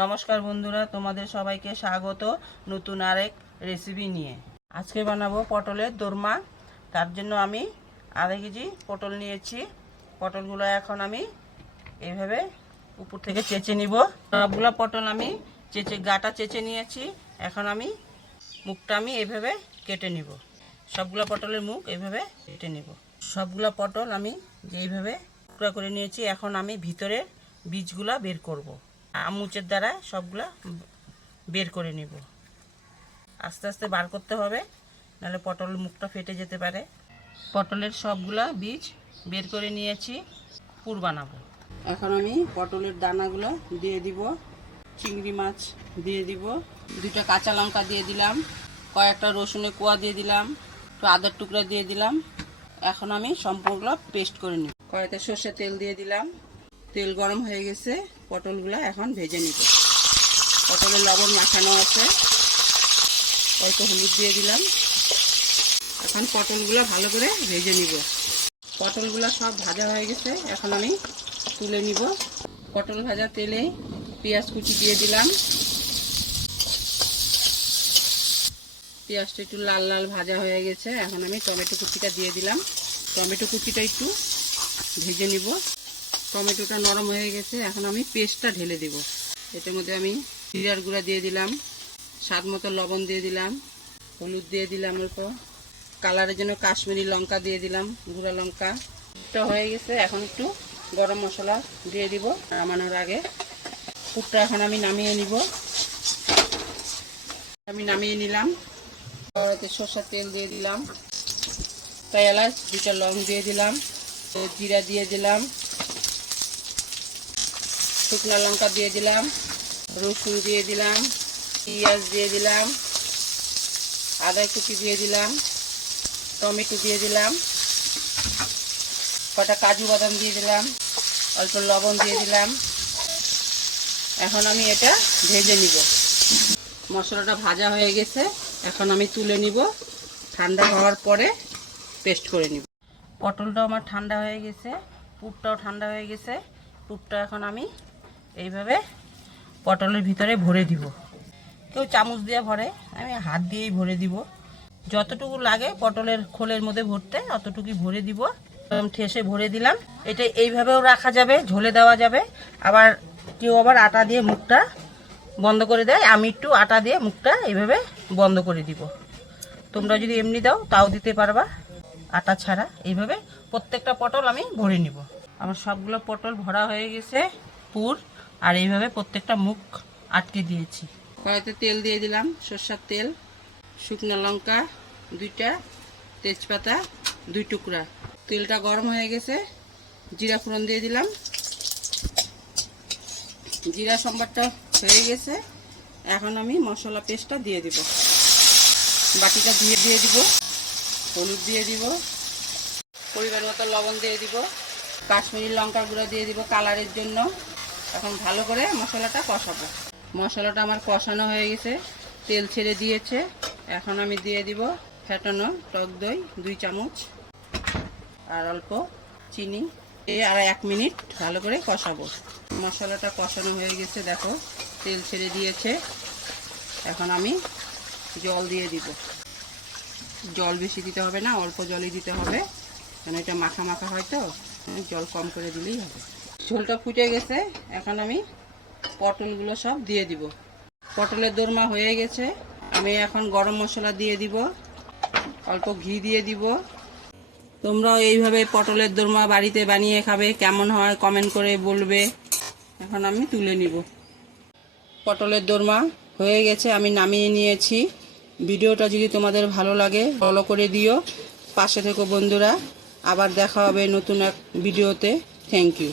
নমস্কার বন্ধুরা, তোমাদের সবাইকে স্বাগত নতুন আরেক রেসিপি নিয়ে। আজকে বানাবো পটলের দোরমা। তার জন্য আমি আধা কেজি পটল নিয়েছি। পটলগুলো এখন আমি এইভাবে উপর থেকে চেঁচে নিব। সবগুলো পটল আমি চেঁচে, গাটা চেঁচে নিয়েছি। এখন আমি মুখটা আমি এইভাবে কেটে নিব। সবগুলো পটলের মুখ এইভাবে কেটে নিব। সবগুলো পটল আমি যেইভাবে টুকরা করে নিয়েছি, এখন আমি ভিতরে বীজগুলা বের করব। আমুচের দ্বারা সবগুলা বের করে নিব। আস্তে আস্তে বার করতে হবে, নাহলে পটল মুখটা ফেটে যেতে পারে। পটলের সবগুলা বীজ বের করে নিয়েছি, পুর বানাবো। এখন আমি পটলের দানাগুলো দিয়ে দিব, চিংড়ি মাছ দিয়ে দিব দুটা কাঁচা লঙ্কা দিয়ে দিলাম, কয়েকটা রসুনের কোয়া দিয়ে দিলাম, একটু আদার টুকরা দিয়ে দিলাম। এখন আমি সম্পূর্ণ পেস্ট করে নিব। কয়েকটা সর্ষে তেল দিয়ে দিলাম তেল গরম হয়ে গেছে, পটলগুলো এখন ভেজে নিব। পটলের লবণ মাখানো আছে। হয়তো হলুদ দিয়ে দিলাম। এখন পটলগুলো ভালো করে ভেজে নিব। পটলগুলো সব ভাজা হয়ে গেছে, এখন আমি তুলে নিব। পটল ভাজা তেলে পেঁয়াজ কুচি দিয়ে দিলাম। পেঁয়াজটা একটু লাল লাল ভাজা হয়ে গেছে, এখন আমি টমেটো কুচিটা দিয়ে দিলাম। টমেটো কুচিটা একটু ভেজে নিব। টমেটোটা নরম হয়ে গেছে, এখন আমি পেস্টটা ঢেলে দেব। এটার মধ্যে আমি জিরার গুঁড়া দিয়ে দিলাম, স্বাদ মতো লবণ দিয়ে দিলাম, হলুদ দিয়ে দিলাম অল্প। কালারের জন্য কাশ্মীরি লঙ্কা দিয়ে দিলাম, গুঁড়া লঙ্কা। এটা হয়ে গেছে, এখন একটু গরম মশলা দিয়ে দিব। নামানোর আগে পুরটা এখন আমি নামিয়ে নিব। আমি নামিয়ে নিলাম। সর্ষের তেল দিয়ে দিলাম। তাই এলাচ দুটা লং দিয়ে দিলাম। তো জিরা দিয়ে দিলাম। শুকনো লঙ্কা দিয়ে দিলাম, রসুন দিয়ে দিলাম, পেঁয়াজ দিয়ে দিলাম, আদা কুচি দিয়ে দিলাম, টমেটো দিয়ে দিলাম, কটা কাজু বাদাম দিয়ে দিলাম, অল্প লবণ দিয়ে দিলাম। এখন আমি এটা ভেজে নিব। মশলাটা ভাজা হয়ে গেছে, এখন আমি তুলে নিব। ঠান্ডা হওয়ার পরে পেস্ট করে নিব। পটলটাও আমার ঠান্ডা হয়ে গেছে, পুরটাও ঠান্ডা হয়ে গেছে, পুরটা এখন আমি এইভাবে পটলের ভিতরে ভরে দিব। কেউ চামচ দিয়ে ভরে, আমি হাত দিয়েই ভরে দিব। যতটুকু লাগে পটলের খোলের মধ্যে ভরতে অতটুকুই ভরে দিব। ঠেসে ভরে দিলাম। এটা এইভাবেও রাখা যাবে, ঝোলে দেওয়া যাবে। আবার কেউ আবার আটা দিয়ে মুখটা বন্ধ করে দেয়, আমি একটু আটা দিয়ে মুখটা এইভাবে বন্ধ করে দিব। তোমরা যদি এমনি দাও, তাও দিতে পারবা। আটা ছাড়া এইভাবে প্রত্যেকটা পটল আমি ভরে নিব। আমার সবগুলো পটল ভরা হয়ে গেছে। পুর আর এইভাবে প্রত্যেকটা মুখ আটকে দিয়েছি। কড়াইতে তেল দিয়ে দিলাম, সর্ষার তেল, শুকনো লঙ্কা দুইটা, তেজপাতা দুই টুকরা। তেলটা গরম হয়ে গেছে, জিরা ফোড়ন দিয়ে দিলাম। জিরা সম্বারটা হয়ে গেছে, এখন আমি মশলা পেস্টটা দিয়ে দিব। বাটিটা দিয়ে দিয়ে দিব, হলুদ দিয়ে দিব, পরিমাণ মতো লবণ দিয়ে দিব, কাশ্মীরি লঙ্কার গুঁড়ো দিয়ে দিব কালারের জন্য। এখন ভালো করে মশলাটা কষাবো। মশলাটা আমার কষানো হয়ে গেছে, তেল ছেড়ে দিয়েছে। এখন আমি দিয়ে দিব ফেটানো টক দই দুই চামচ আর অল্প চিনি। এই আর এক মিনিট ভালো করে কষাবো। মশলাটা কষানো হয়ে গেছে, দেখো, তেল ছেড়ে দিয়েছে। এখন আমি জল দিয়ে দিব। জল বেশি দিতে হবে না, অল্প জলই দিতে হবে। কারণ এটা মাখা মাখা হয় তো, জল কম করে দিলেই হবে। ঝোলটা ফুটে গেছে, এখন আমি পটলগুলো সব দিয়ে দিব। পটলের দোরমা হয়ে গেছে, আমি এখন গরম মশলা দিয়ে দিব, অল্প ঘি দিয়ে দিব। তোমরাও এইভাবে পটলের দোরমা বাড়িতে বানিয়ে খাবে, কেমন হয় কমেন্ট করে বলবে। এখন আমি তুলে নিব। পটলের দোরমা হয়ে গেছে, আমি নামিয়ে নিয়েছি। ভিডিওটা যদি তোমাদের ভালো লাগে ফলো করে দিও। পাশে থেকো বন্ধুরা, আবার দেখা হবে নতুন এক ভিডিওতে। Thank you